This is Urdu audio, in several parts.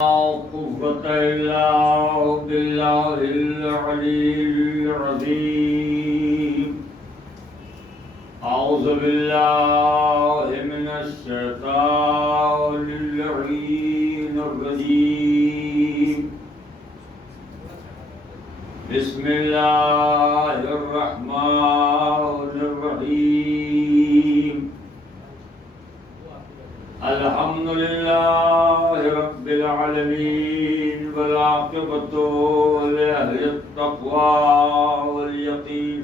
قوة إلا بالله العلي العظيم. أعوذ بالله من الشيطان اللعين الرجيم. بسم الله الرحمن الرحيم. الحمد لله رب العالمين والعاقبة لأهل التقوى واليقين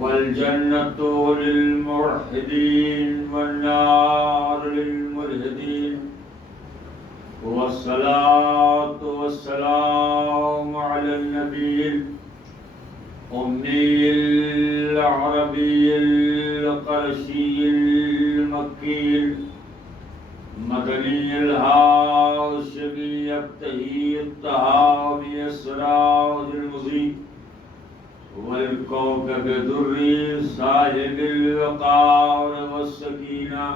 والجنة للموحدين والنار للملحدين والصلاة والسلام على النبي الأمي العربي القرشي المكي مدني الهاشمي التهي الطهاوي السراج المضيء والكوكب الدري صاحب الوقار والسكينة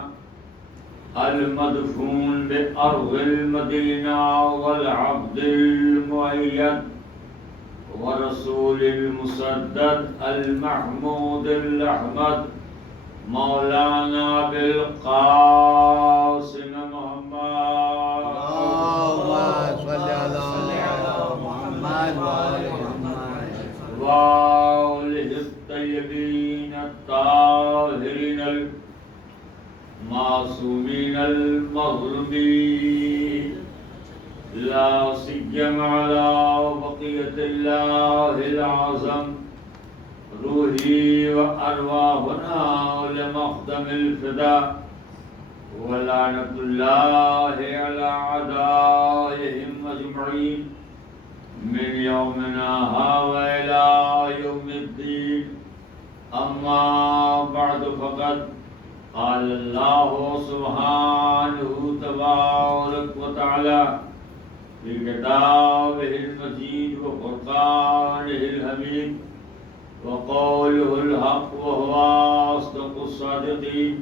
المدفون بأرض المدينة والعبد المؤيد ورسول المسدد المحمود الأحمد مولانا بالقاسم محمد. اللهم صل على محمد وآله الطيبين الطاهرين المعصومين المظلومين لا سيما على بقية الله الأعظم روحي وأرواحنا لمقدم الفداء ولعنة الله على أعدائهم أجمعين من يومنا هذا إلى يوم الدين. أما بعد فقد قال الله سبحانه تبارك وتعالى في كتابه المجيد وفرقانه الحميد وقوله الحق وهو أصدق الصادقين.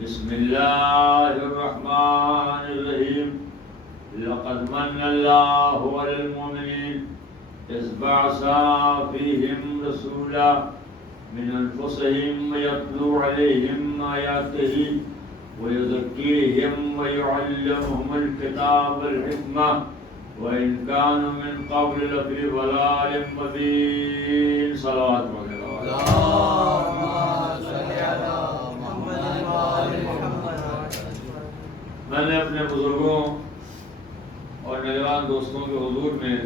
بسم الله الرحمن الرحيم. لقد من الله على المؤمنين إذ بعث فيهم رسولا من أنفسهم يتلو عليهم آياته ويزكيهم ويعلمهم الكتاب والحكمة وإن كانوا من قبل لفي ضلال مبين. صلوات اللهم صل على محمد وآل محمد. میں نے اپنے بزرگوں اور نوجوان دوستوں کے حضور میں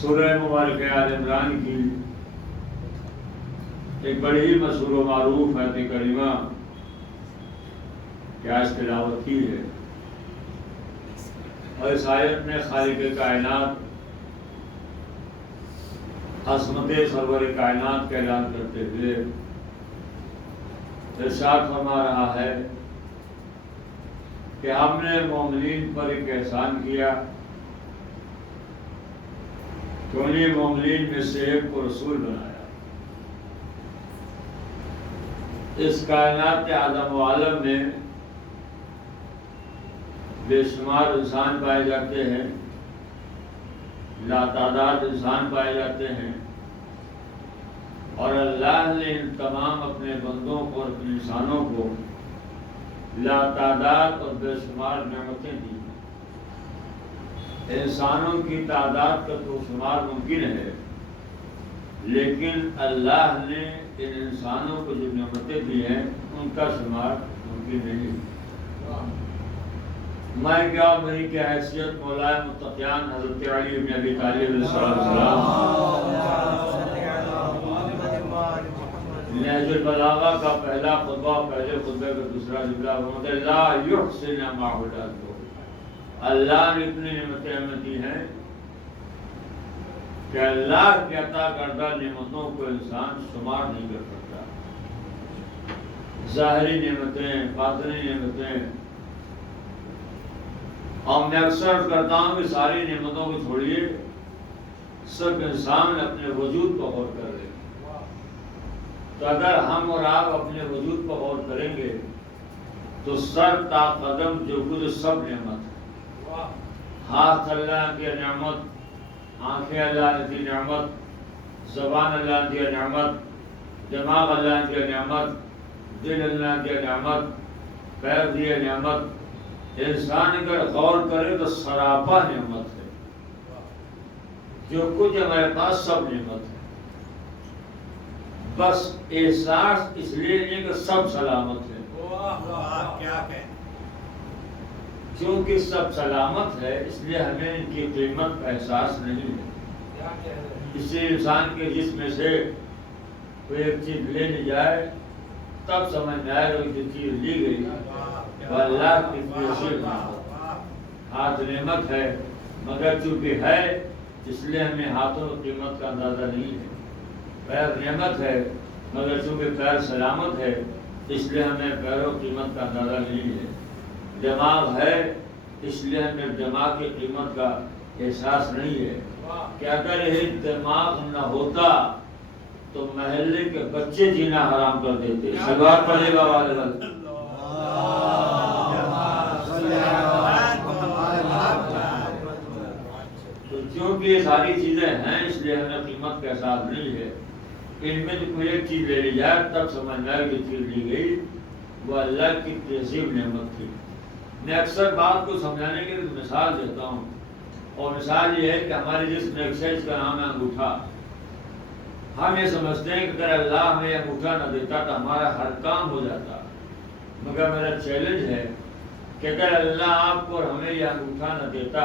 سورہ مبارکہ آل عمران کی ایک بڑی ہی مشہور و معروف آیت کریمہ کی آج تلاوت کی ہے، اور اس آیت میں خالق کائنات عظمت سرور کائنات کا اعلان کرتے ہوئے ارشاد فرما رہا ہے کہ ہم نے مومنین پر ایک احسان کیا کہ انہیں مومنین میں سے ایک کو رسول بنایا۔ اس کائنات کے عالم و عالم میں بے شمار انسان پائے جاتے ہیں، لاتعداد انسان پائے جاتے ہیں، اور اللہ نے ان تمام اپنے بندوں کو اور اپنے انسانوں کو لاتعداد اور بے شمار نعمتیں دی۔ انسانوں کی تعداد کا تو شمار ممکن ہے، لیکن اللہ نے ان انسانوں کو جو نعمتیں دی ہیں ان کا شمار ممکن نہیں۔ میں کیا میری کیا حیثیت مولا متقیان حضرت علی بن ابی طالب علیہ السلام نہج البلاغہ کا پہلا خطبہ، پہلے خطبے کا دوسرا جملہ لا یحسن ما ہداہ، اللہ نے اتنی نعمتیں ہمیں دی ہیں کہ اللہ کی عطا کردہ نعمتوں کو انسان شمار نہیں کر سکتا۔ ظاہری نعمتیں، باطنی نعمتیں، اور میں اکثر کرتا ہوں کہ ساری نعمتوں کو چھوڑیے، صرف انسان اپنے وجود کو غور کر لے۔ تو اگر ہم اور آپ اپنے وجود پر غور کریں گے تو سر تا قدم جو کچھ سب نعمت ہے. ہاتھ اللہ کی نعمت، آنکھیں اللہ نے دی نعمت، زبان اللہ نے دی نعمت، دماغ اللہ نے دی نعمت، دل اللہ نے دی نعمت، پیر دی نعمت. انسان اگر غور کرے تو سراپا نعمت ہے. جو کچھ ہمارے پاس سب نعمت ہے. بس احساس اس لیے نہیں کہ سب سلامت ہے. کیونکہ سب سلامت ہے اس لیے ہمیں ان کی قیمت کا احساس نہیں ہے. اس سے انسان کے جسم میں سے کوئی ایک چیز لے لی جائے تب سمجھ میں آئے گا کہ چیز لی گئی وہ اللہ کی نعمت. ہاتھ نعمت ہے مگر چونکہ ہے اس لیے ہمیں ہاتھوں کی قیمت کا اندازہ نہیں ہے. پیر نعمت ہے مگر چونکہ پیر سلامت ہے اس لیے ہمیں پیروں کی قیمت کا اندازہ نہیں ہے. دماغ ہے اس لیے ہمیں دماغ کی قیمت کا احساس نہیں ہے کہ اگر یہ دماغ نہ ہوتا تو محلے کے بچے جینا حرام کر دیتے. سلوات پڑھے گا والد. تو کیونکہ یہ ساری چیزیں ہیں اس لیے ہمیں قیمت کا احساس نہیں ہے. ان میں جو کوئی ایک چیز لے لی جائے تب سمجھ میں آئے کہ چیز لی گئی وہ اللہ کی تہذیب نعمت تھی. میں اکثر بات کو سمجھانے کے لیے مثال دیتا ہوں اور مثال یہ ہے کہ ہمارے جسم میں ایکسرسائز کا نام ہے انگوٹھا. ہم یہ سمجھتے ہیں کہ اگر اللہ ہمیں انگوٹھا نہ دیتا تو ہمارا ہر کام ہو جاتا. مگر میرا چیلنج ہے کہ اگر اللہ آپ کو اور ہمیں یہ انگوٹھا نہ دیتا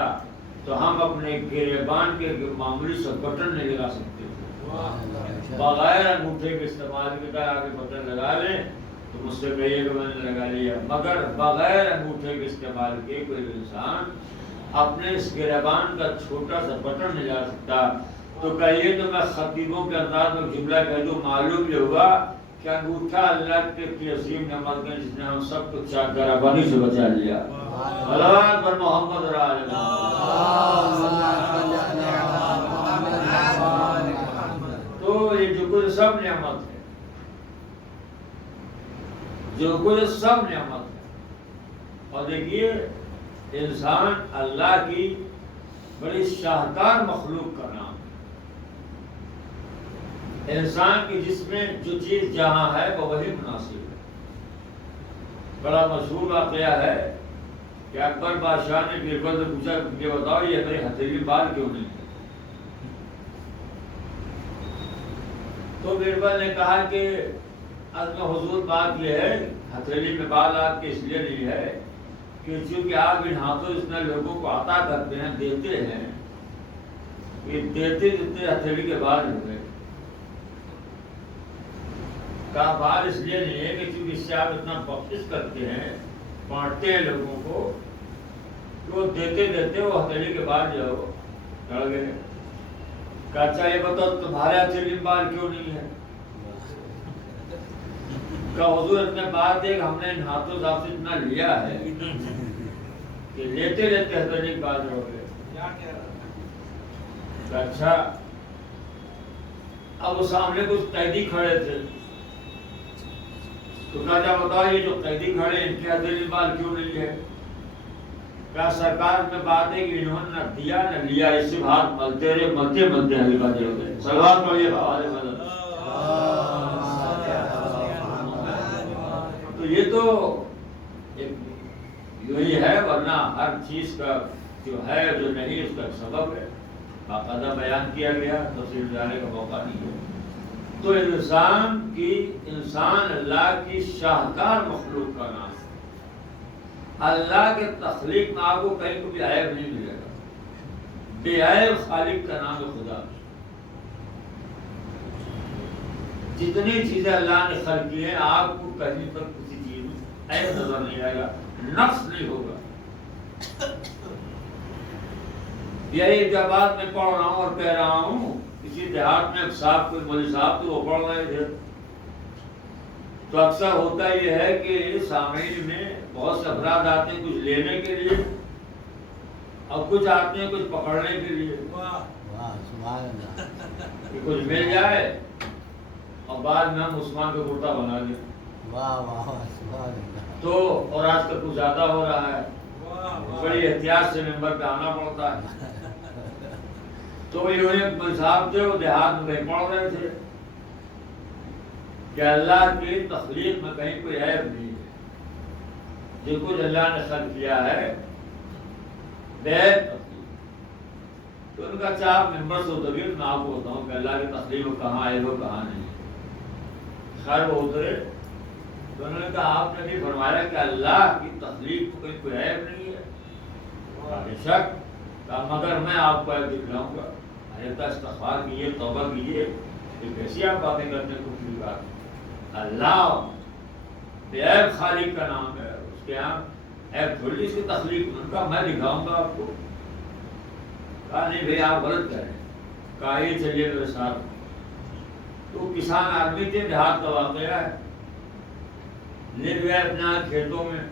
تو ہم اپنے گریبان کے معمولی سے بٹن نہیں لگا سکتے. بغیر انگوٹھے کے استعمال کے آگے بٹن لگا لیں تو مجھ سے کہیے کہ میں نے لگا لیا. مگر بغیر انگوٹھے کے استعمال کے کوئی انسان اپنے اس گریبان کا چھوٹا سا بٹن نہیں لگا سکتا. تو کہیے تو میں خطیبوں کے انداز میں جملہ کہہ دوں معلوم یہ ہوا کہ انگوٹھا اللہ کی عظیم نعمت ہے جس نے ہم سب کو گریبانی سے بچا لیا. صلوات بر محمد تو یہ جو کچھ سب نعمت ہے، جو کچھ سب نعمت ہے. اور دیکھیے انسان اللہ کی بڑی شاہکار مخلوق کا نام ہے. انسان کے جسم میں جو چیز جہاں ہے وہ وہی مناسب ہے. بڑا مشہور واقعہ ہے کہ اکبر بادشاہ نے بیربل سے پوچھا کہ بتاؤ یہ میری ہتھیلی بال کیوں نہیں ہے؟ تو بیربل نے کہا کہ عزم حضور بات یہ ہے ہتھیلی میں بال آپ کے اس لیے نہیں ہے کہ چونکہ آپ ان ہاتھوں اس میں لوگوں کو عطا کرتے ہیں، دیتے ہیں، یہ دیتے دیتے ہتھیلی کے بال ہو گئے. کا بال اس لیے نہیں ہے کہ چونکہ اس سے آپ اتنا بخشش کرتے ہیں، بانٹتے ہیں لوگوں کو، تو دیتے دیتے وہ ہتھیلی کے بال جو چڑھ گئے. کہ اچھا یہ بتاؤ تمہارے ہتھیلی میں بال کیوں نہیں ہے؟ کہ حضور اتنے بات ہے کہ ہم نے ان ہاتھوں سے آپ سے اتنا لیا ہے کہ لیتے لیتے ہتھیلی کے بال ہو گئے. اچھا اب وہ سامنے کچھ قیدی کھڑے تھے تو کہا بتاؤ یہ جو قیدی کھڑے ان کے ہتھیلی بال کیوں نہیں ہے؟ کیا سرکار میں بات ہے کہ انہوں نے نہ دیا نہ لیا، اس سے ہاتھ ملتے رہے، ملتے ملتے ہتھیلی بال ہو گئے. صلوات پڑھیے حوالے مدد. تو یہ تو یہی ہے، ورنہ ہر چیز کا جو ہے جو نہیں اس کا سبب ہے باقاعدہ بیان کیا گیا، تفصیل جانے کا موقع نہیں ہے. تو انسان اللہ کی شاہکار مخلوق کا نام ہے. اللہ کے تخلیق میں آپ کو کہیں کو بھی عیب نہیں ملے گا. بے عیب خالق کا نام ہے خدا. جتنی چیزیں اللہ نے خلق کی ہیں آپ کو کہیں پر کسی چیز میں عیب نظر نہیں آئے گا، نقص نہیں ہوگا. یہی جب بات میں پڑھ رہا ہوں اور کہہ رہا ہوں، کسی دیہات میں ایک صاحب کوئی مولوی صاحب تو وہ پڑھ رہے تھے، تو اکثر ہوتا یہ ہے کہ سامعین میں بہت سے افراد آتے ہیں کچھ لینے کے لیے اور کچھ آتے ہیں کچھ پکڑنے کے لیے کہ کچھ مل جائے اور بعد میں ہم عثمان کا کرتا بنا دیں. واہ واہ سبحان اللہ. تو اور آج کل کچھ زیادہ ہو رہا ہے، بڑی احتیاط سے ممبر پہ آنا پڑتا ہے. تو یہ صاحب تھے، وہ دیہات میں کہیں پڑھ رہے تھے کہ اللہ کی تخلیق میں کہیں کوئی عیب نہیں ہے، جو کچھ اللہ نے خلق کیا ہے بغیر تخلیق. تو ان کا اچھا آپ ممبر سے اتریے، میں آپ کو بتاؤں کہ اللہ کی تخلیق کہاں عیب و کہاں نہیں. خیر وہ اترے تو انہوں نے کہا آپ نے بھی فرمایا کہ اللہ کی تخلیق کو کوئی عیب نہیں ہے. بے شک، مگر میں آپ کو ایک دکھلاؤں گا. استغفار کیجیے، توبہ کیجیے. یہ کیسی آپ باتیں کرتے ہیں کچھ بھی بات. اللہ بے عیب خالق کا نام ہے، اس کے یہاں عیب تھوڑی اس کی تخلیق. ان کا میں دکھاؤں گا آپ کو. کہا نہیں بھائی آپ غلط کر رہے ہیں. کہا یہ چلیے میرے ساتھ. تو کسان آدمی تھے، دیہات کا واقعہ ہے، لے گئے اپنا کھیتوں میں.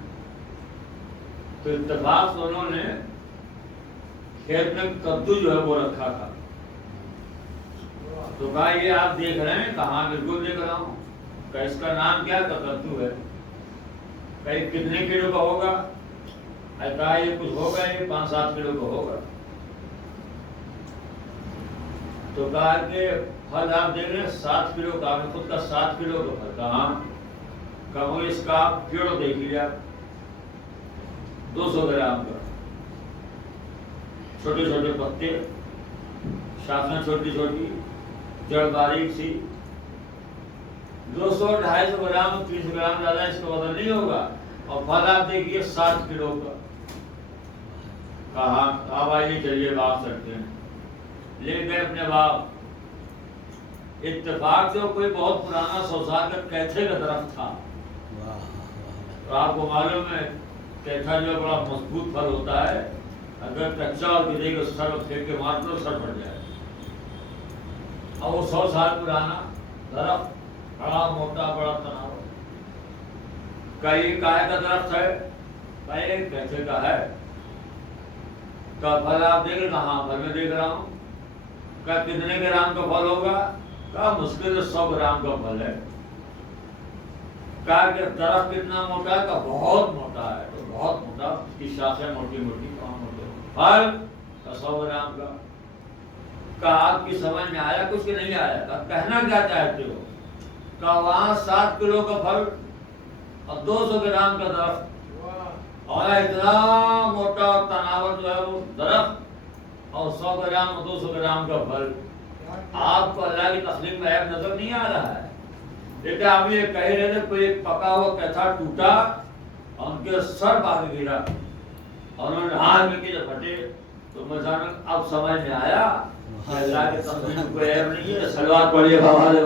تو اتفاق سے انہوں نے کھیت میں کدو جو ہے وہ رکھا تھا. تو کہا یہ آپ دیکھ رہے ہیں؟ کہاں بالکل دیکھ رہا ہوں. کہ اس کا نام کیا؟ کدو ہے. کہیں کتنے کلو کا ہوگا؟ کہا یہ کچھ ہوگا، یہ 5-7 کلو کا ہوگا. تو کہا کہ پھل آپ دیکھ رہے ہیں 7 کلو کا، آپ نے خود کا 7 کلو کا پھل. کہاں؟ کہا اس کا آپ کیڑو دیکھ لیجیے، آپ 200 گرام کا. چھوٹے چھوٹے پتے، شاخیں چھوٹی چھوٹی، جڑ باریک سی. 200-250 گرام 30 گرام زیادہ اس کا وزن نہیں ہوگا. اور پھل آپ دیکھیے 7 کلو کا. کہاں؟ آپ آئیے چلیے باغ سکتے ہیں. لے گئے اپنے باغ. اتفاق سے کوئی بہت پرانا 100 سال کا کیتھے کا درخت تھا. تو آپ کو معلوم ہے کیتھا جو بڑا مضبوط پھل ہوتا ہے، اگر کچا اور گرے گا سر پھینک کے مار دو سر پڑ جائے. اور وہ 100 سال پرانا درخت، بڑا موٹا، بڑا تناور. کئی کائے کا درخت ہے، کئی کیسے کا ہے. کا پھل آپ دیکھ رہے؟ کہاں پھل میں دیکھ رہا ہوں. کہا کتنے گرام کا پھل ہوگا؟ کہا مشکل 100 گرام کا پھل ہے. کہا کہ درخت کتنا موٹا ہے؟ کہا بہت موٹا ہے. تو بہت موٹا، اس کی شاخیں موٹی موٹی، کہاں موٹے. پھل کا 100 گرام کا. کہا آپ کی سمجھ میں آیا کچھ کہ نہیں آیا؟ کہا کہنا کیا چاہتے ہو؟ کہا وہاں 7 کلو کا پھل اور 200 گرام کا درخت، اور اتنا موٹا اور تناور جو ہے وہ درخت، اور 100 گرام اور 200 گرام کا پھل. آپ کو اللہ کی تخلیق میں عیب نظر نہیں آ رہا ہے؟ لیکن آپ یہ کہہ رہے تھے کوئی ایک پکا ہوا کیتھا ٹوٹا اور ان کے سر باہر گرا اور انہوں نے ہاتھ میں کیے پھٹے. تو میں جانا اب سمجھ میں آیا کہ اللہ کے تخلیق میں کوئی عیب نہیں ہے. صلوات پڑھیے بابا علیہ.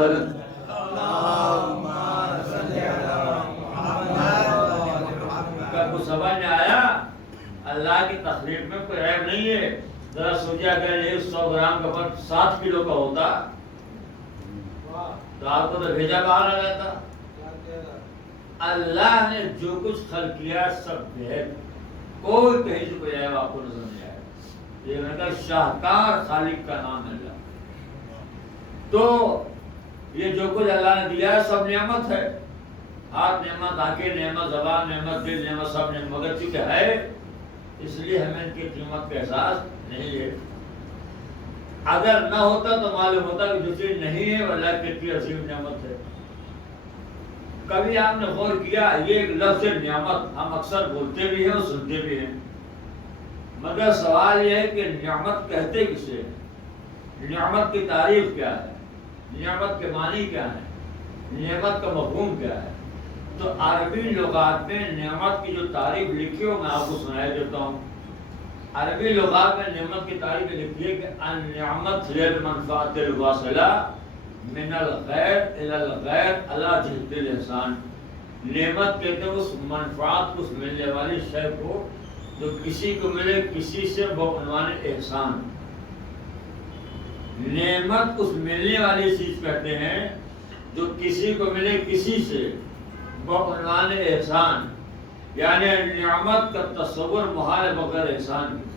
کو سمجھ میں آیا اللہ کی تخلیق میں کوئی عیب نہیں ہے. ذرا سوچا اگر یہ 100 گرام کا پھل 7 کلو کا ہوتا تو آپ کو تو بھیجا باہر آ جاتا. اللہ نے جو کچھ خلق کیا سب بہت، کوئی کہیں سے کوئی عیب آپ کو نظر نہیں آیا. یہ میں کہا شاہکار خالق کا نام ہے اللہ. تو یہ جو کچھ اللہ نے دیا ہے سب نعمت ہے. ہاتھ نعمت، آنکھیں نعمت، زبان نعمت، دل نعمت، سب نعمت. مگر چونکہ ہے اس لیے ہمیں ان کی قیمت کا احساس نہیں ہے. اگر نہ ہوتا تو معلوم ہوتا کہ جو چیز نہیں ہے وہ اللہ کی اتنی عظیم نعمت ہے. کبھی آپ نے غور کیا یہ ایک لفظ نعمت ہم اکثر بولتے بھی ہیں اور سنتے بھی ہیں، مگر سوال یہ ہے کہ نعمت کہتے کسے؟ نعمت کی تعریف کیا ہے؟ نعمت کے معنی کیا ہے؟ نعمت کا مفہوم کیا ہے؟ تو عربی لغات میں نعمت کی جو تعریف لکھی ہو میں آپ کو سنائی دیتا ہوں. عربی لغات میں نعمت کی تعریف لکھی ہے کہ النعمت هي المنفعة الواصلة من الغیر الى الغیر على جهت الاحسان. نعمت کہتے ہیں اس منفعت، اس ملنے والی شے کو جو کسی کو ملے کسی سے بعنوان احسان. نعمت اس ملنے والی چیز کہتے ہیں جو کسی کو ملے کسی سے بعنوان احسان. یعنی نعمت کا تصور محال ہے بغیر احسان کی.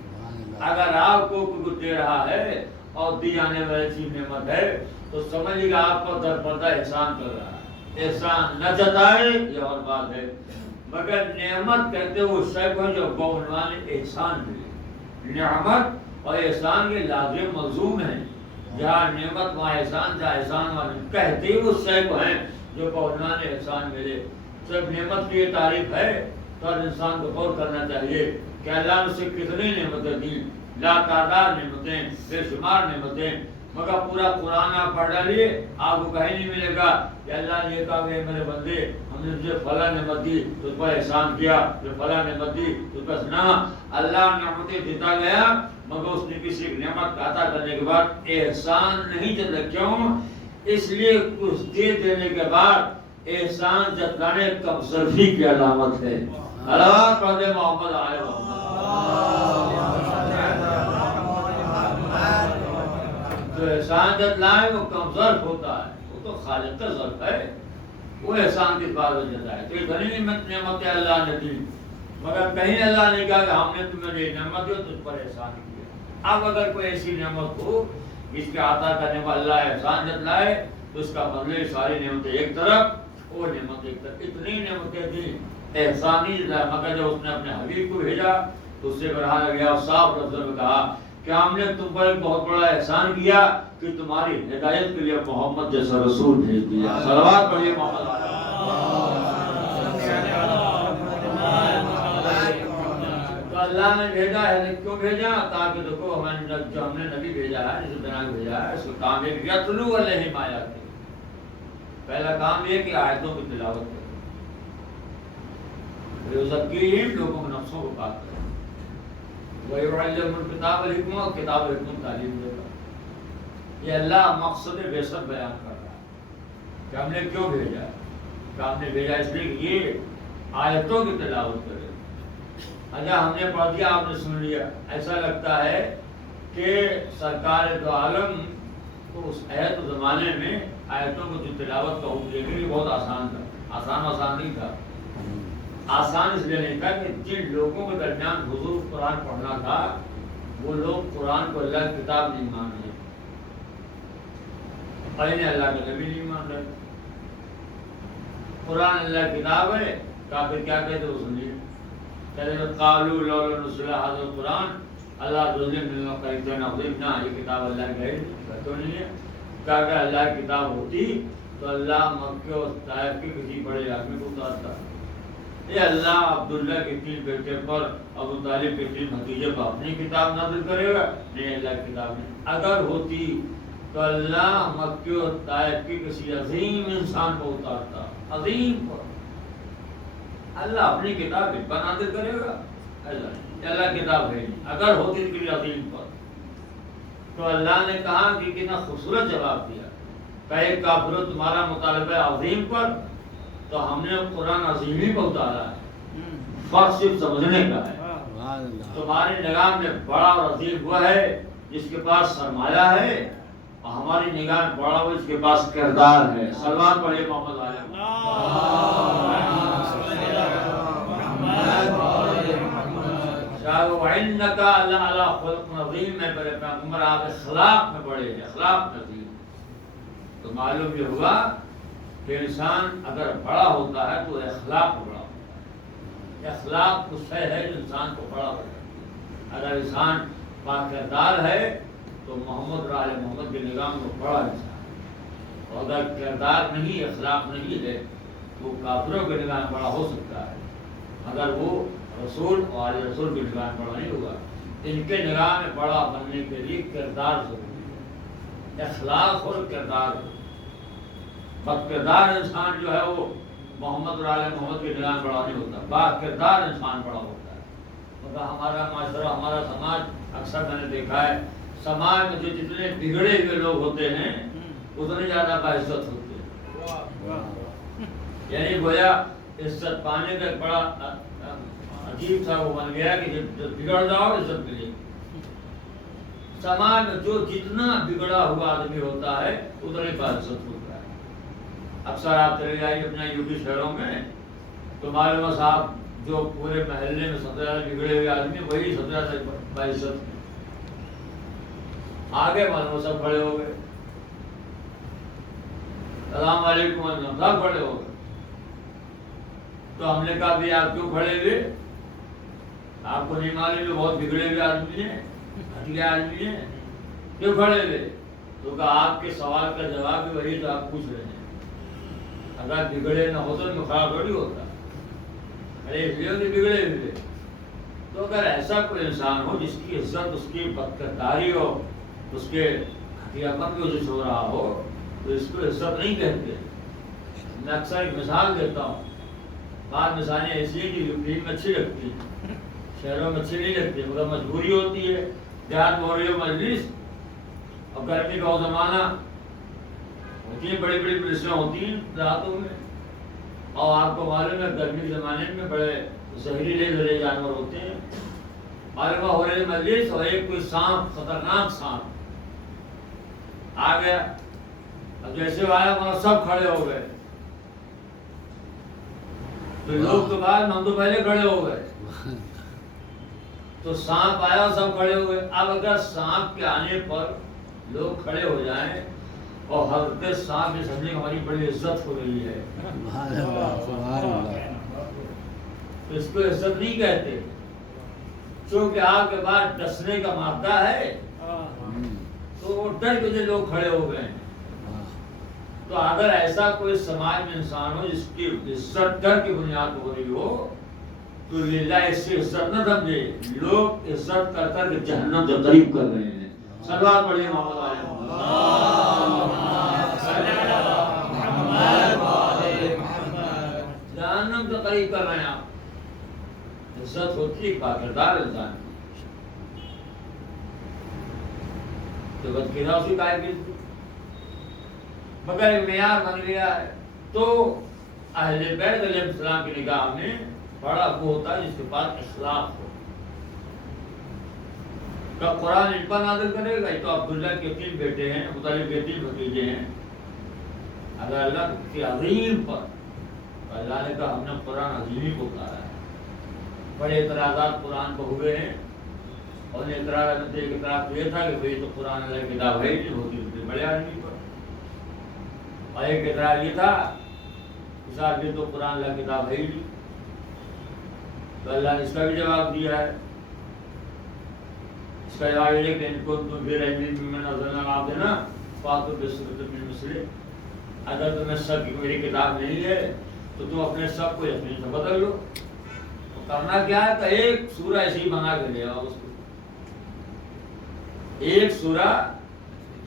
اگر آپ کو کوئی دے رہا ہے اور دی جانے والی چیز نعمت ہے تو سمجھیے گا آپ کو درپردہ احسان کر رہا ہے. احسان نہ جتائے یہ اور بات ہے، مگر نعمت کہتے ہیں وہ شے کو جو بعنوان احسان ملے۔ نعمت اور احسان کے لازم ملزوم ہیں، جہاں نعمت وہاں احسان، جہاں احسان وہاں نعمت، کہتے ہی اس شے کو ہیں جو بعنوان احسان ملے۔ جب نعمت کی یہ تعریف ہے تو ہر انسان کو غور کرنا چاہیے کہ اللہ نے اسے کتنی نعمتیں دیں، لا تعداد نعمتیں، بے شمار نعمتیں، مگر پورا قرآن آپ پڑھ ڈالیے آپ کو کہیں نہیں ملے گا کہ اللہ نے یہ کہا کہ میرے بندے ہم نے تجھے فلاں نعمت دی تو اس پر احسان کیا، پھر فلاں نعمت دی تو اس پر نہ، اللہ نعمتیں دیتا گیا مگر اس نے کسی نعمت کا عطا کرنے کے بعد احسان نہیں جتا۔ کیوں؟ اس لیے کچھ دے دینے کے بعد احسان جتلانے کمزوری کی علامت ہے۔ اللہ پڑھے محمد آئے جو احسان جتلائے وہ کمزور ہوتا ہے، وہ تو خالق کا ظرف ہے، وہ احسان کی بات ہو جاتا ہے۔ تو یہ بڑی نعمتیں اللہ نے دی، مگر کہیں اللہ نے کہا کہ ہم نے تمہیں یہ نعمت دی تجھ پر احسان کیا۔ اب اگر کوئی ایسی نعمت ہو جس کے عطا کرنے پر اللہ احسان جتلائے تو اس کا بدلے ساری نعمتیں ایک طرف، وہ نعمت ایک طرف، اتنی نعمتیں دی احسان ہی جتلایا، مگر جب اس نے اپنے حبیب کو بھیجا تو اس سے برہان لگیا، صاف لفظوں میں کہا کہ ہم نے تم پر ایک بہت بڑا احسان کیا کہ تمہاری ہدایت کے لیے محمد جیسا رسول بھیج دیا۔ صلوات پڑھیے محمد علیہ۔ تو اللہ نے بھیجا ہے، کیوں بھیجا؟ تاکہ دیکھو جو ہم نے نبی بھیجا ہے، جس بنا کے بھیجا ہے، اس کا کام ایک یتلو علیہم آیات۔ پہلا کام یہ کہ آیتوں کی تلاوت کرے، یزکیہم، لوگوں کے نفسوں کو پاک کرے، وَيُعَلِّمُ الْكِتَابَ وَالْحِکْمَةَ، کتاب و حکمت تعلیم دے گا۔ یہ اللہ مقصد بعثت بیان کر رہا ہے کہ ہم نے کیوں بھیجا ہے، کہ ہم نے بھیجا اس لیے کہ یہ آیتوں کی تلاوت کرے۔ اچھا ہم نے پڑھ دیا، آپ نے سن لیا، ایسا لگتا ہے کہ سرکار دو عالم کو اس عہد و زمانے میں آیتوں کو جو تلاوت کا حکم دے گی بہت آسان تھا، آسان نہیں تھا۔ آسان اس لیے نہیں تھا کہ جن لوگوں کے درمیان حضور قرآن پڑھنا تھا وہ لوگ قرآن کو اللہ کی کتاب نہیں مان رہے، اور انہیں اللہ کا نبی نہیں مان رہے۔ قرآن اللہ کی کتاب ہے، کافر کیا کہتے وہ سنیے، کہتے قالوا لولا نزل هذا القرآن اللہ رضی مما قریتنا عظیم، نہ یہ کتاب اللہ کی ہے تو نہیں ہے۔ کہ اگر اللہ کی کتاب ہوتی تو اللہ مکہ اور طائف کے کسی بڑے آدمی کو اتارتا۔ یہ اللہ عبداللہ کے 3 بیٹے پر، ابو طالب کے 3 بھتیجے پر اپنی کتاب نازل کرے گا؟ نہیں، اللہ کی کتاب نہیں۔ اگر ہوتی تو اللہ مکہ اور طائف کے کسی عظیم انسان کو اتارتا، عظیم پر۔ اللہ اپنی کتاب ان پر نازل کرے گا؟ اللہ کتاب ہے نہیں، اگر ہوتی تو کسی عظیم پر۔ تو اللہ نے کہا کہ کتنا خوبصورت جواب دیا کہ ایک کافر تمہارا مطالبہ عظیم پر، تو ہم نے قرآن عظیم ہی کو اتارا ہے، فرق صرف سمجھنے کا ہے۔ تمہاری نگاہ میں بڑا اور عظیم وہ ہے جس کے پاس سرمایہ ہے، اور ہماری نگاہ میں بڑا وہ جس کے پاس کردار ہے۔ صلوات پڑھیے محمد علیہ۔ وَإِنَّكَ لَعَلَىٰ خُلُقٍ عَظِيمٍ، میں بڑے پیغمبر آپ اخلاق میں بڑے ہیں، اخلاق میں عظیم۔ تو معلوم یہ ہوا کہ انسان اگر بڑا ہوتا ہے تو اخلاق میں بڑا ہوتا ہے۔ اخلاق اس ہے جو انسان کو بڑا ہو جاتی ہے۔ اگر انسان باکردار ہے تو محمد اور آل محمد کی نگاہ میں بڑا انسان ہے، اور اگر کردار نہیں، اخلاق نہیں ہے تو وہ کافروں کی نگاہ میں بڑا ہو سکتا ہے، اگر وہ رسول اور آل رسول کی نگاہ میں بڑا نہیں ہوگا۔ ان کے نگاہ میں بڑا بننے کے لیے کردار ضروری ہے، اخلاق اور کردار۔ بد کردار انسان جو ہے وہ محمد اور آل محمد کی نگاہ میں بڑا نہیں ہوتا، با کردار انسان بڑا ہوتا ہے۔ مگر ہمارا معاشرہ، ہمارا سماج، اکثر میں نے دیکھا ہے سماج میں جو جتنے بگڑے ہوئے لوگ ہوتے ہیں اتنے زیادہ باعزت ہوتے ہیں۔ یعنی گویا عزت پانے کا ایک بڑا عجیب سا وہ بن گیا کہ جب بگڑ جاؤ عزت ملے گی۔ سماج میں جو جتنا بگڑا ہوا آدمی ہوتا ہے اتنے باعزت ہوتا ہے۔ اکثر آپ چلے جائیے اپنے یوپی شہروں میں تو معلوم صاحب جو پورے محلے میں سب سے زیادہ بگڑے ہوئے آدمی وہی سب سے زیادہ باعزت، آگے معلوم سب کھڑے ہو گئے۔ السلام علیکم سب کھڑے ہو گئے. تو ہم نے کہا بھی آپ کیوں کھڑے ہوئے؟ آپ کو نہیں معلوم یہ بہت بگڑے ہوئے آدمی ہیں, گھٹیا آدمی ہیں, کیوں کھڑے ہوئے؟ تو کہا آپ کے سوال کا جواب بھی وہی تو آپ پوچھ رہے ہیں. اگر بگڑے نہ ہوتے تو خراب تھوڑی ہوتا. ارے اس لیے کہ بگڑے ہوئے. تو اگر ایسا کوئی انسان ہو جس کی عزت اس کی بدکرداری ہو, اس کے گھٹیاپن کی وجہ سے ہو رہا ہو, تو اس کو عزت نہیں کہتے. میں اکثر ایک مثال دیتا ہوں. بعض مثالیں ایسی ہیں کہ یوپی میں اچھی لگتی ہیں, شہروں میں اچھی نہیں لگتی, مگر مجبوری ہوتی ہے. دیہات میں ہو رہی ہو مجلس, اور گرمی کا زمانہ ہوتی ہیں, بڑی بڑی مجلسیں ہوتی ہیں دیہاتوں میں, اور آپ کو معلوم ہے گرمی کے زمانے میں بڑے زہریلے جانور ہوتے ہیں. معلوم ہو رہی مجلس, اور ایک کوئی سانپ, خطرناک سانپ آ گیا. اب جیسے آیا وہاں سب کھڑے ہو گئے. تو لوگ تو بعد ہم تو پہلے کھڑے ہو گئے. تو سانپ آیا سب کھڑے ہو گئے. اب اگر سانپ کے آنے پر لوگ کھڑے ہو جائیں اور حضرت سانپ یہ سمجھیں ہماری بڑی عزت ہو رہی ہے, تو اس کو عزت نہیں کہتے. چونکہ آپ کے بعد ڈسنے کا مادہ ہے, تو وہ ڈر کے جو لوگ کھڑے ہو گئے ہیں. تو اگر ایسا کوئی سماج میں انسان ہو جس کی عزت ڈر کی بنیاد پر ہو رہی ہو, تو للہ اس سے عزت نہ سمجھے. لوگ عزت کر کر کے جہنم سے قریب کر رہے ہیں. صلوات پڑھیے محمد علیہ جہنم سے قریب کر رہے ہیں آپ. عزت ہوتی ہے باکردار انسان کی, تو بدکردار اسی قائم کی, مگر ایک معیار بن گیا ہے. تو اہل بیت علیہ السلام کی نگاہ میں بڑا وہ ہوتا ہے جس کے پاس اخلاق ہو. کب قرآن ان پر نازل کرے گا؟ تو عبداللہ کے 3 بیٹے ہیں, مطلب کے 3 بھتیجے ہیں. اگر اللہ کے عظیم پر, اللہ نے کہا ہم نے قرآن عظیم کو اتارا ہے. بڑے اعتراضات قرآن کو ہوئے ہیں, اور اعتراض میں ایک اعتراض یہ تھا کہ بھئی تو قرآن اللہ کی کتاب ہے نہیں, ہوتی بڑے آدمی پر. اور ایک اعتراض یہ تھا کہ صاحب یہ تو قرآن اللہ کی کتاب ہے ہی نہیں. تو اللہ نے اس کا بھی جواب دیا ہے. اس کا جواب یہ ہے کہ ان کو تم بھی رحمت میں نظر آپ دینا فاتو بسرت من مسلم. اگر تمہیں سب کی میری کتاب نہیں ہے تو تم اپنے سب کو یقین سے بدل لو. تو کرنا کیا ہے کہ ایک سورہ ایسی بنا کے لے آؤ. اس کو ایک سورہ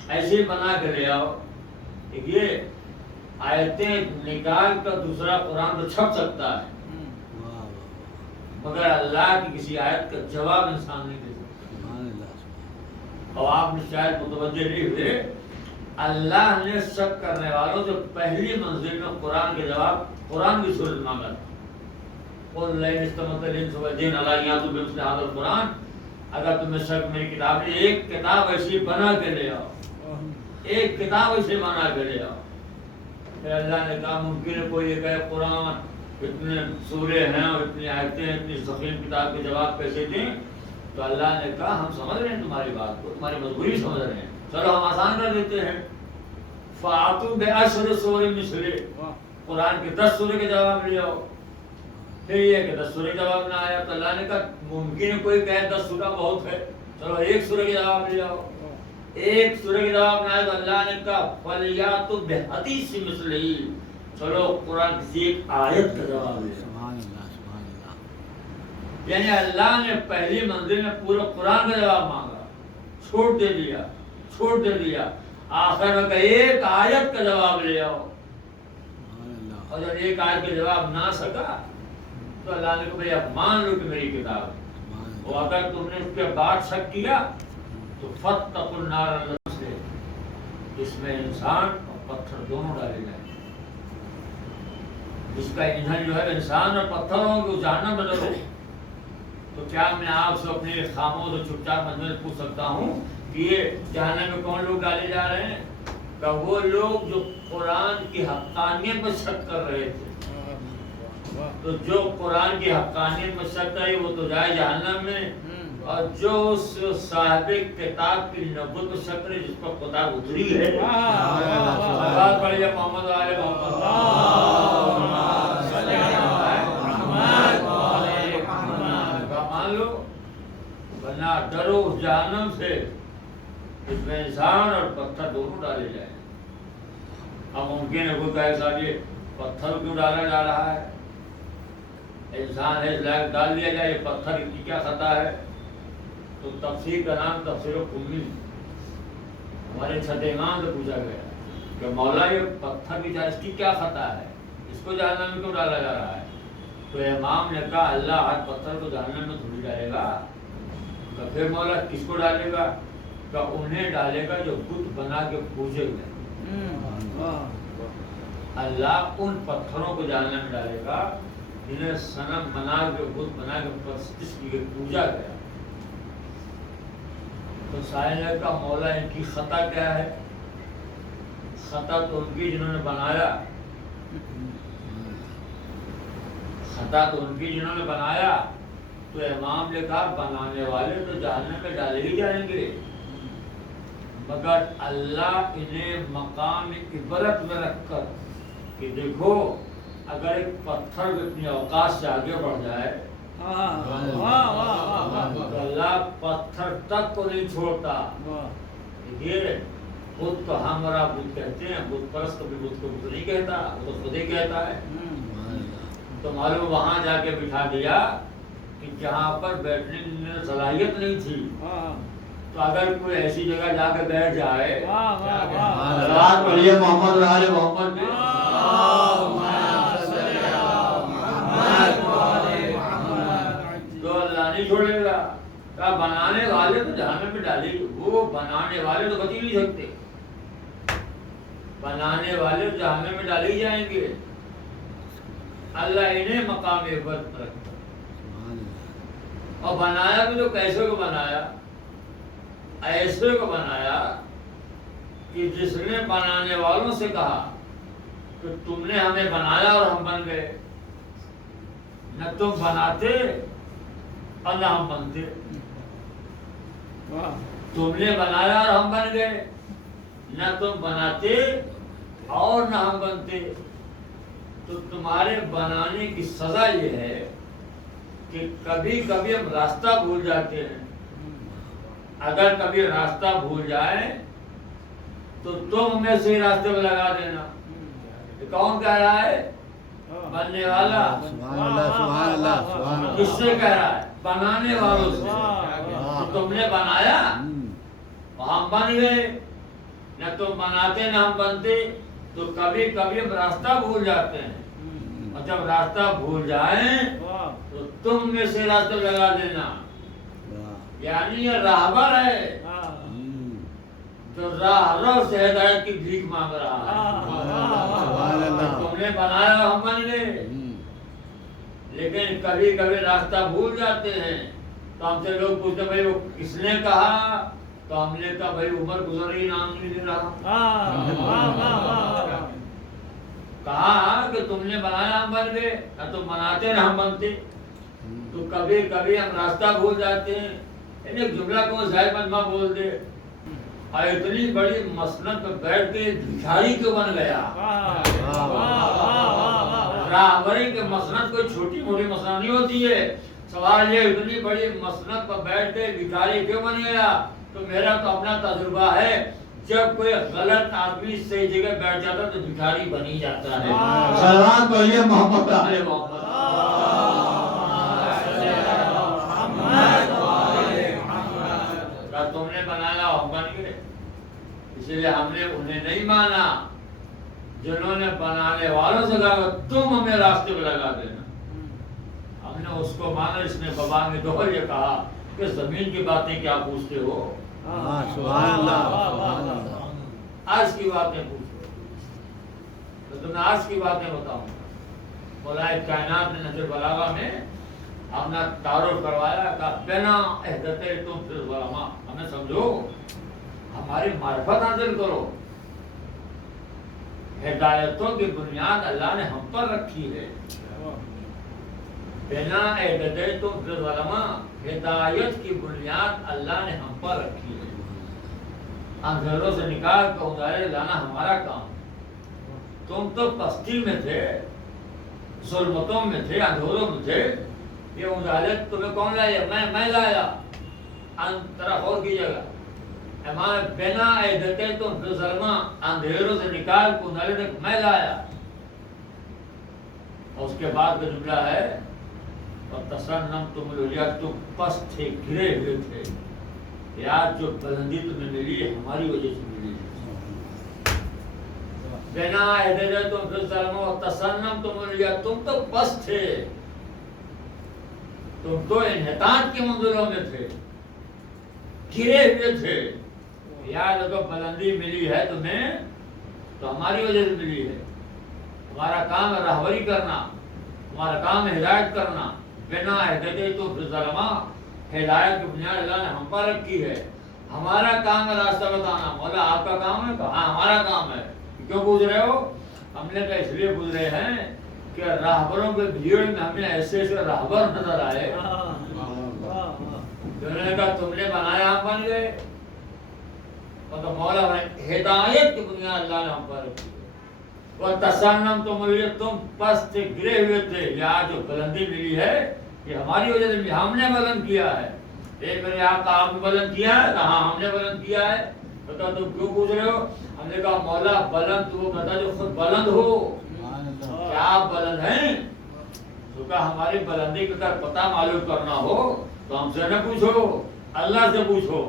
ایسی بنا کے لے آؤ کہ یہ آیتیں نکال کر دوسرا قرآن تو چھپ سکتا ہے, مگر اللہ کی کسی آیت کا جواب انسان نہیں دے سکتا. اور آپ نے شاید متوجہ نہیں ہوئے, اللہ نے شک کرنے والوں سے پہلی منزل میں قرآن کے جواب قرآن کی صورت مانگا تھا. قل لئن استمعت الانس والجن علی ان یأتوا بمثل هذا القرآن, اگر تمہیں شک میری کتاب میں ایک کتاب ایسی بنا کے لے آؤ, ایک کتاب ایسی بنا کے لے آؤ. پھر اللہ نے کہا ممکن ہے کوئی یہ کہے قرآن اتنے سورے ہیں اور اتنی آیتیں, اتنی ضخیم کتاب کے جواب کیسے دیں؟ تو اللہ نے کہا ہم سمجھ رہے ہیں تمہاری بات کو, تمہاری مجبوری سمجھ رہے ہیں, چلو ہم آسان کر دیتے ہیں. فَأْتُوا بِعَشْرِ سُوَرٍ مِثْلِهِ, قرآن کے 10 سورے کے جواب لے آؤ. پھر یہ کہ 10 سورے کے جواب نہ آیا تو اللہ نے کہا ممکن ہے کوئی کہے 10 سورہ بہت ہے, چلو ایک سورے کے جواب لے آؤ. ایک سورے کے جواب نہ آیا تو اللہ نے کہا فَلْيَأْتُوا بِحَدِيثٍ مِثْلِهِ, چلو قرآن کسی ایک آیت کا جواب لے آؤ. یعنی اللہ نے پہلی منزل میں پورا قرآن کا جواب مانگا, چھوڑ دے دیا, آخر میں کہ ایک آیت کا جواب لے آؤ. اور جب ایک آیت کا جواب نہ سکا تو اللہ نے کہا بھئی اب مان لو کہ میری کتاب ہے, اور اگر تم نے اس کے بعد شک کیا تو فَاتَّقُوا النَّارَ الَّتِي, جس میں انسان اور پتھر دونوں ڈالے جائیں. جس کا ایندھن جو ہے انسان اور پتھر ہوں گے, وہ جہنم میں ڈالو. تو کیا میں آپ سے اپنے خاموش اور چپ چاپ منظر پوچھ سکتا ہوں کہ یہ جہنم میں کون لوگ ڈالے جا رہے ہیں؟ کہ وہ لوگ جو قرآن کی حقانیت میں شک کر رہے تھے. تو جو قرآن کی حقانیت میں شک کرے وہ تو جائے جہنم میں, اور جو اس صاحب کتاب کی نبوت شکر ہے جس پر کتاب اتری ہے بات پڑھیے محمد آل محمد مان لو ورنہ ڈرو جہنم سے اس میں انسان اور پتھر دونوں ڈالے جائیں. اب ممکن ہے کوئی کہے صاحب یہ پتھر کیوں ڈالا جا رہا ہے, انسان ہے اس لائق ڈال دیا جائے, یہ پتھر کی کیا خطا ہے؟ تو تفسیر کا نام تفسیر القمی, ہمارے چھٹے امام سے پوچھا گیا کہ مولا یہ پتھر کی اس کی کیا خطا ہے, اس کو جہنم میں کیوں ڈالا جا رہا ہے؟ تو امام نے کہا اللہ ہر پتھر کو جہنم میں تھوڑی ڈالے گا. تو پھر مولا کس کو ڈالے گا؟ کہ انہیں ڈالے گا جو بت بنا کے پوجے ہوئے. اللہ ان پتھروں کو جہنم میں ڈالے گا جنہیں صنم بنا کے بت بنا کے پرستش کی گئی, پوجا گیا. تو سائل کا مولا ان کی خطا کیا ہے؟ خطا تو ان کی جنہوں نے بنایا, خطا تو ان کی جنہوں نے بنایا. تو امام نے کہا بنانے والے تو جہنم میں ڈالے ہی جائیں گے, مگر اللہ انہیں مقام عبرت میں رکھ کر کہ دیکھو اگر ایک پتھر اپنی اوقات سے آگے بڑھ جائے تو اللہ پتھر تک کو نہیں چھوڑتا. دیکھیے بت تو ہم اور آپ بت کہتے ہیں, بت پرست کبھی بت کو بت نہیں کہتا, وہ تو خود ہی کہتا ہے. تو معلوم وہاں جا کے بٹھا دیا کہ جہاں پر بیٹھنے کی صلاحیت نہیں تھی. تو اگر کوئی ایسی جگہ جا کے بیٹھ جائے بات پڑھیے محمد آل محمد میں تو اللہ نہیں چھوڑے گا. کہا بنانے والے تو جہنم میں ڈالے, وہ بنانے والے تو بچ ہی نہیں سکتے, بنانے والے تو جہنم میں ڈالے ہی جائیں گے. اللہ انہیں مقام عبرت پر رکھتا. اور بنایا بھی تو کیسے کو بنایا؟ ایسے کو بنایا کہ جس نے بنانے والوں سے کہا کہ تم نے ہمیں بنایا اور ہم بن گئے, نہ تم بناتے اور نہ ہم بنتے. تم نے بنایا اور ہم بن گئے, نہ تم بناتے اور نہ ہم بنتے. تو تمہارے بنانے کی سزا یہ ہے کہ کبھی کبھی ہم راستہ بھول جاتے ہیں. اگر کبھی راستہ بھول جائے تو تم ہمیں صحیح راستے میں لگا دینا. کون کہہ رہا ہے؟ بننے والا. کس سے کہہ رہا ہے؟ بنانے والوں سے. تم نے بنایا ہم بن گئے, نہ تم بناتے نہ ہم بنتے. تو کبھی کبھی ہم راستہ بھول جاتے ہیں, اور جب راستہ بھول جائیں تو تم میں سے راستے لگا دینا. یعنی یہ راہبر ہے جو راہ رو سے ہدایت کی بھیک مانگ رہا ہے. تم نے بنایا ہم بن گئے, لیکن کبھی کبھی راستہ بھول جاتے ہیں. تو ہم سے لوگ پوچھتے بھائی وہ کس نے کہا؟ تو ہم نے کہا بھائی عمر گزر ہی نام نہیں لے رہا. کہا کہ تم نے بنایا ہم بن گئے, نہ تم بناتے نہ ہم بنتے. تو کبھی کبھی ہم راستہ بھول جاتے ہیں. ایک جملہ کو ظاہر مجمع بول دے, اور اتنی بڑی مسند پہ بیٹھ کے بھکاری کیوں بن گیا؟ راہبری کے مسند کوئی چھوٹی موٹی مسند نہیں ہوتی ہے. سوال یہ اتنی بڑی مسند پر بیٹھ کے بھکاری کیوں بن گیا؟ تو میرا تو اپنا تجربہ ہے, جب کوئی غلط آدمی صحیح جگہ بیٹھ جاتا تو بھکاری بن ہی جاتا ہے. سلام پڑھیے محمد آل محمد. تم نے بنایا ہم بن گئے, اس لیے ہم نے انہیں نہیں مانا جنہوں نے بنانے والوں سے کہا تم ہمیں راستے پہ لگا دینا. ہم نے اس کو مانا جس نے بابا نے دوہر یہ کہا کہ زمین کی باتیں کیا پوچھتے ہو, آج کی باتیں پوچھو. تو تمہیں آج کی باتیں بتاؤں. مولائے کائنات نے نہج البلاغہ میں ہم نے تعارف کروایا کہ بنا احدت تم فی الظلماء, ہمیں سمجھو, ہماری معرفت حاصل کرو. ہدایتوں کی بنیاد اللہ نے ہم پر رکھی ہے. بنا اعتدیتم فی الظلماء، ہدایت کی بنیاد اللہ نے ہم پر رکھی ہے. اندھیروں سے نکال کر اجالے لانا ہمارا کام. تم تو پستی میں تھے، ظلمتوں میں تھے، اندھیروں میں تھے. یہ اجالے تمہیں کون لایا؟ میں لایا. طرف اور کیجیے گا، ہمارے بنا اعتدیتم فی الظلماء، اندھیروں سے نکال کر اجالے تک میں لایا. اور اس کے بعد کا جملہ ہے وَتَصَنَّمْتُمُ الْعُلْيَا، تم پست تھے، گرے ہوئے تھے. یار جو بلندی تمہیں ملی ہے ہماری وجہ سے ملی ہے. بنا اعتدیتم فی الظلماء وَتَصَنَّمْتُمُ الْعُلْيَا، تم تو پست تھے، تم تو انحطاط کی منزلوں میں تھے، گرے ہوئے تھے. یار اگر بلندی ملی ہے تمہیں تو ہماری وجہ سے ملی ہے. ہمارا کام ہے رہبری کرنا، ہمارا کام ہے ہدایت کرنا. بنا اعتدیتم فی الظلماء، ہدایت کی بنیاد اللہ نے ہم پر رکھی ہے. ہمارا کام ہے راستہ بتانا. مولا آپ کا کام ہے؟ ہاں ہمارا کام ہے. کیوں پوچھ رہے ہو؟ ہم نے کہا اس لیے پوچھ رہے ہیں کہ راہبروں کے بھیڑ میں ہمیں ایسے ایسے راہبر نظر آئے جنہوں نے کہا تم نے بنایا ہم بن گئے. تو مولا ہدایت کی بنیاد اللہ نے ہم پر رکھی ہے. وَتَصَنَّمْتُمُ الْعُلْيَا، تم پست تھے، گرے ہوئے تھے. یہاں جو بلندی ملی ہے یہ ہماری وجہ سے ملی، ہم نے بلند کیا ہے. ایک میرے آپ کا آپ نے بلند کیا ہے؟ کہاں ہم نے بلند کیا ہے. بتا تم کیوں پوچھ رہے ہو؟ ہم نے کہا مولا بلند تو وہ بتا جو خود بلند ہو. کیا آپ بلند ہیں؟ تو کہا ہماری بلندی کا پتہ معلوم کرنا ہو تو ہم سے نہ پوچھو، اللہ سے پوچھو.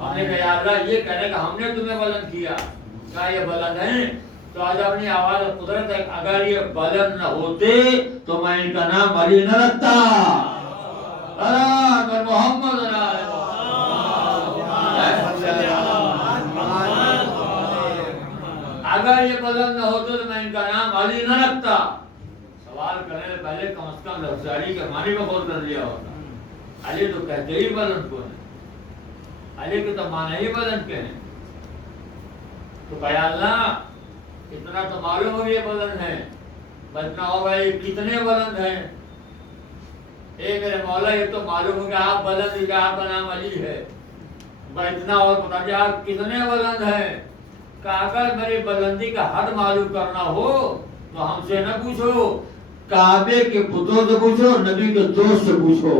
ہم نے کہا یا اللہ یہ کہنے کہ ہم نے تمہیں بلند کیا، کیا یہ بلند ہیں؟ تو آج اپنی آواز قدرت ہے، اگر یہ بلند نہ ہوتے تو میں ان کا نام علی نہ رکھتا. محمد اگر یہ بلند نہ ہوتے تو میں ان کا نام علی نہ رکھتا. سوال کرنے سے پہلے کم از کم لفظ علی کا معنی کو غور کر لیا ہوتا. علی تو کہتے ہی بلند کو ہے، علی کے تو معنی ہی بلند کے ہیں. تو کہا اللہ اتنا تو معلوم ہو یہ بلند ہے، اتنا ہو بھائی کتنے بلند ہیں. اے میرے مولا یہ تو معلوم ہو کہ آپ بلند ہیں، کہ آپ کا نام علی ہے. بھائی اتنا اور بتا دیں آپ کتنے بلند ہیں. کہ اگر میری بلندی کا حد معلوم کرنا ہو تو ہم سے نہ پوچھو، کعبے کے پتوں سے پوچھو، نبی کے دوست سے پوچھو.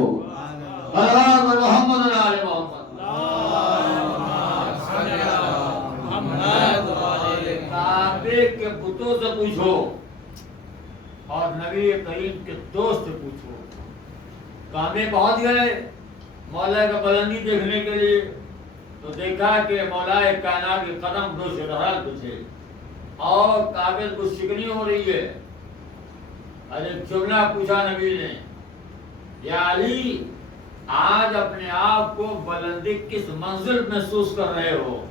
محمد علی محمد. کعبے کے بتوں سے پوچھو اور نبی کریم کے دوست سے پوچھو. کعبے پہنچ گئے مولا کا بلندی دیکھنے کے لیے تو دیکھا کہ مولا کائنات کے قدم دو سے رہا تھے اور کعبے کو شکنی ہو رہی ہے. ارے جملہ پوچھا نبی نے، یا علی آج اپنے آپ کو بلندی کس منزل محسوس کر رہے ہو؟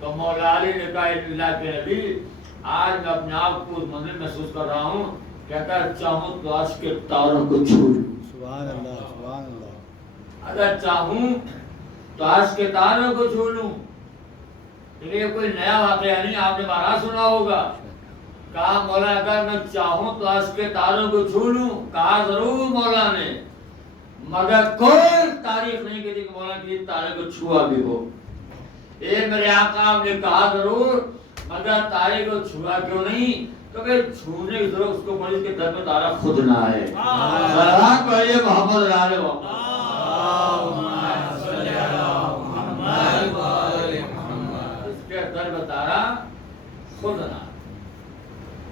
تو مولا علی نے کہا اللہ کے نبی آج میں اپنے آپ کو منزل محسوس کر رہا ہوں. کہتا ہے چاہوں تو عرش کے تاروں کو چھو لوں. سبحان اللہ سبحان اللہ. اگر چاہوں تو عرش کے تاروں کو چھو لوں. یہ کوئی نیا واقعہ نہیں، آپ نے بارہ سنا ہوگا. کہا مولا اگر میں چاہوں تو عرش کے تاروں کو چھو لوں. کہا ضرور مولا نے، مگر کوئی تعریف نہیں کی کہ مولا کی تارے کو چھوا بھی ہو. اے میرے آقا آپ نے کہا ضرور، مگر تارے کو چھوا کیوں نہیں؟ کیونکہ چھونے کی ضرورت اس کو پڑی کہ در پہ تارا خود نہ آئے. سلام پڑھیے محمد علیہ وسلم. اس کے در پہ تارا خود نہ آئے.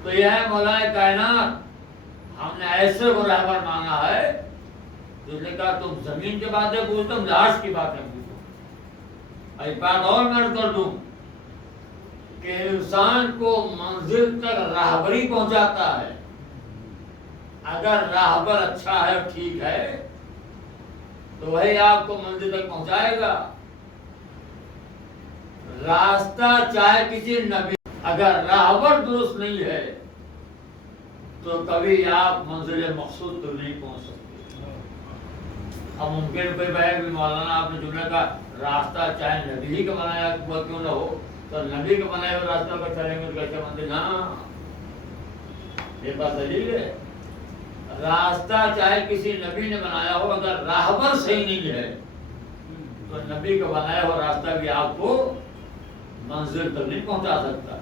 تو یہ ہے مولا کائنات. ہم نے ایسے کو رہبر مانگا ہے جس نے کہا تم زمین کی باتیں پوچھو، تم لاش کی باتیں پوچھو. ایک بات اور میں کر دوں کہ انسان کو منزل تک راہبری پہنچاتا ہے. اگر راہبر اچھا ہے ٹھیک ہے تو وہی آپ کو منزل تک پہنچائے گا. راستہ چاہے کسی نبی، اگر راہبر درست نہیں ہے تو کبھی آپ منزل مقصود تک نہیں پہنچ سکتے. اب ممکن کوئی بھائی بھی مولانا آپ نے جملہ کا راستہ چاہے نبی ہی کا بنایا ہوا کیوں نہ ہو تو نبی کا بنایا ہوا راستہ پر چلیں گے تو کیسے منزل؟ ہاں یہ بات دلیل ہے. راستہ چاہے کسی نبی نے بنایا ہو، اگر راہبر صحیح نہیں ہے تو نبی کا بنایا ہوا راستہ بھی آپ کو منزل تک نہیں پہنچا سکتا۔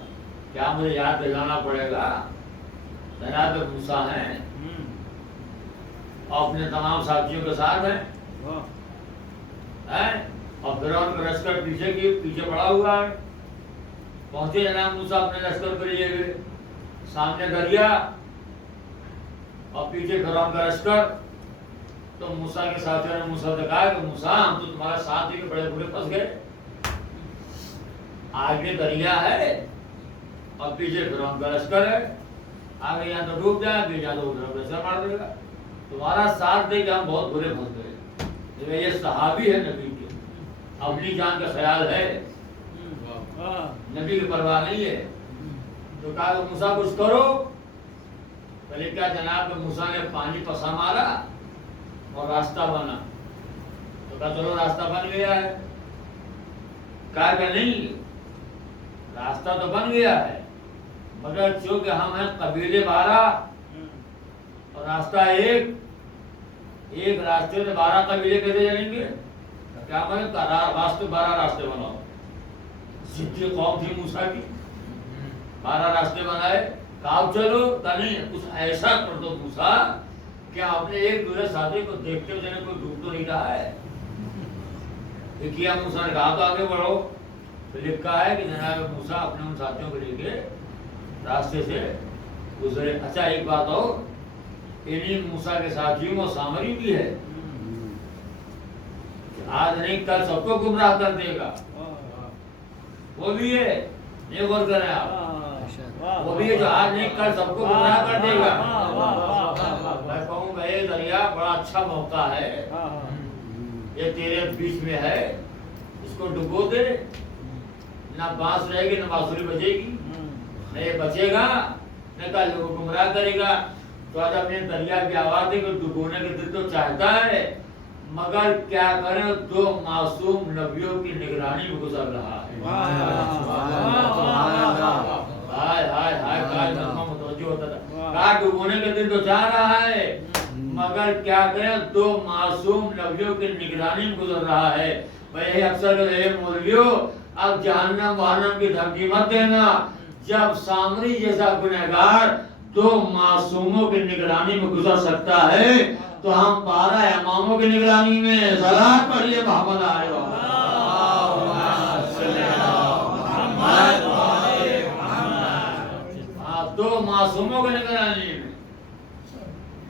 کیا مجھے یاد دلانا پڑے گا؟ جناب موسیٰ ہیں اور اپنے تمام ساتھیوں کے ساتھ ہیں، اور فرعون کا لشکر پیچھے پڑا ہوا ہے۔ پہنچے جناب موسیٰ اپنے لشکر کو لیے ہوئے، سامنے دریا اور پیچھے فرعون کا لشکر۔ تو موسیٰ کے ساتھیوں نے موسیٰ سے کہا کہ موسیٰ ہم تو تمہارا ساتھ دے کے بڑے بڑے پھنس گئے، آگے دریا ہے اور پیچھے فرعون کا لشکر ہے، آگے یہاں تو ڈوب جائے، پیچھے جا تو لشکر مار دے گا، تمہارا ساتھ دے کے ہم بہت برے پھنس گئے۔ یہ صحابی ہے نبی کے، اپنی جان کا خیال ہے، نبی کی پرواہ نہیں ہے۔ تو کہا کہ موسیٰ کچھ کرو۔ پہلے کیا جناب کہ موسیٰ نے پانی پسا مارا اور راستہ بنا۔ تو کہا چلو راستہ بن گیا ہے۔ کہا کہ نہیں، راستہ تو بن گیا ہے مگر چونکہ ہم ہیں قبیلے 12 اور راستہ ایک راستے سے 12 قبیلے کیسے جائیں گے؟ کیا مطلب 12 راستے بناؤ۔ ضدی قوم تھی موسیٰ کی، 12 راستے بنائے۔ کہا چلو نہیں، کچھ ایسا کر دو موسیٰ کہ اپنے ایک دوسرے ساتھی کو دیکھتے ہوئے کوئی ڈوب تو نہیں رہا ہے۔ کیا موسیٰ نے کہا تو آگے بڑھو۔ تو لکھا ہے کہ جناب موسیٰ اپنے ان ساتھیوں کو لے کے راستے سے گزرے۔ اچھا ایک بات اور، انہی موسیٰ کے ساتھیوں میں سامری بھی ہے، آج نہیں کل سب کو گمراہ کر دے گا، وہ بھی ہے، یہ غور کریں آپ، وہ بھی ہے جو آج نہیں کل سب کو گمراہ کر دے گا۔ میں کہوں گا یہ دریا بڑا اچھا موقع ہے، یہ تیرے بیچ میں ہے، اس کو ڈبو دے، نہ بانس رہے گی نہ بانسری بجے گی، نہ یہ بچے گا نہ کل لوگوں کو گمراہ کرے گا۔ تو آج اپنے دریا کی آواز دے کہ ڈبونے کے دل تو چاہتا ہے مگر کیا کریں، 2 معصوم نبیوں کی نگرانی میں گزر رہا ہے۔ ہائے ہائے ہائے، کاش میں متوجہ ہوتا تھا۔ کہا ڈبونے کے دل تو چاہ رہا ہے مگر کیا کریں، 2 معصوم نبیوں کی نگرانی میں گزر رہا ہے۔ بھئی اکثر اے مولویو، اب جہنم وہنم کی دھمکی مت دینا، جب سامری جیسا گنہگار 2 معصوموں کی نگرانی میں گزر سکتا ہے تو ہم 12 اماموں کی نگرانی میں صلاۃ پڑھیے محمد آئے ہو۔ 2 معصوموں کی نگرانی میں،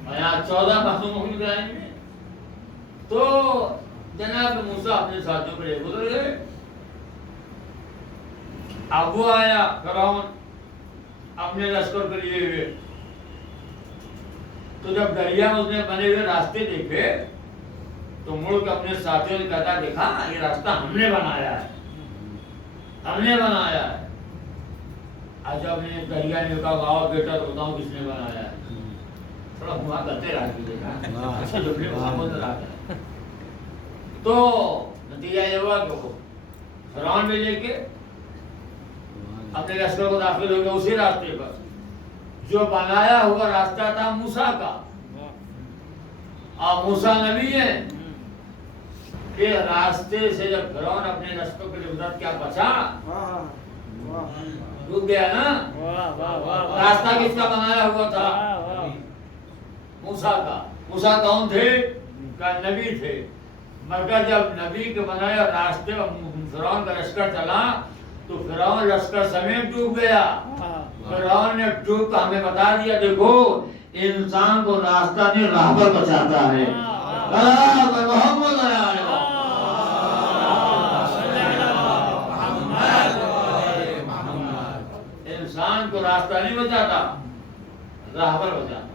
اور یہاں 14 معصوموں کی نگرانی میں۔ تو جناب موسیٰ اپنے ساتھیوں کو لے گزر گئے۔ اب وہ آیا فرعون اپنے لشکر کو لیے ہوئے، تو جب دریا میں اس نے بنے ہوئے راستے دیکھے تو مڑ کے اپنے ساتھیوں نے کہا، دیکھا یہ راستہ ہم نے بنایا ہے، ہم نے بنایا ہے۔ جب نے دریا نے کہا واہ بیٹا تو بتاؤں کس نے بنایا ہے، تھوڑا ہوا کرتے رہ گئے۔ تو نتیجہ یہ ہوا کہ وہ فرعون میں لے کے اپنے لشکر کو داخل ہو گیا اسی راستے پر جو بنایا ہوا راستہ تھا موسیٰ کا، اور موسیٰ نبی ہے کہ راستے سے جب فرعون اپنے لشکر کے لیے گزر، کیا بچا؟ ڈوب گیا نا۔ راستہ کس کا بنایا ہوا تھا؟ موسیٰ کا۔ موسیٰ کون تھے؟ کہ نبی تھے، مگر جب نبی کے بنایا راستے پر فرعون کا لشکر چلا تو فرعون لشکر سمیت ڈوب گیا۔ فرعون نے ڈوب کر ہمیں بتا دیا، دیکھو انسان کو راستہ نہیں راہبر بچاتا ہے۔ محمد انسان کو راستہ نہیں بچاتا، راہبر بچاتا۔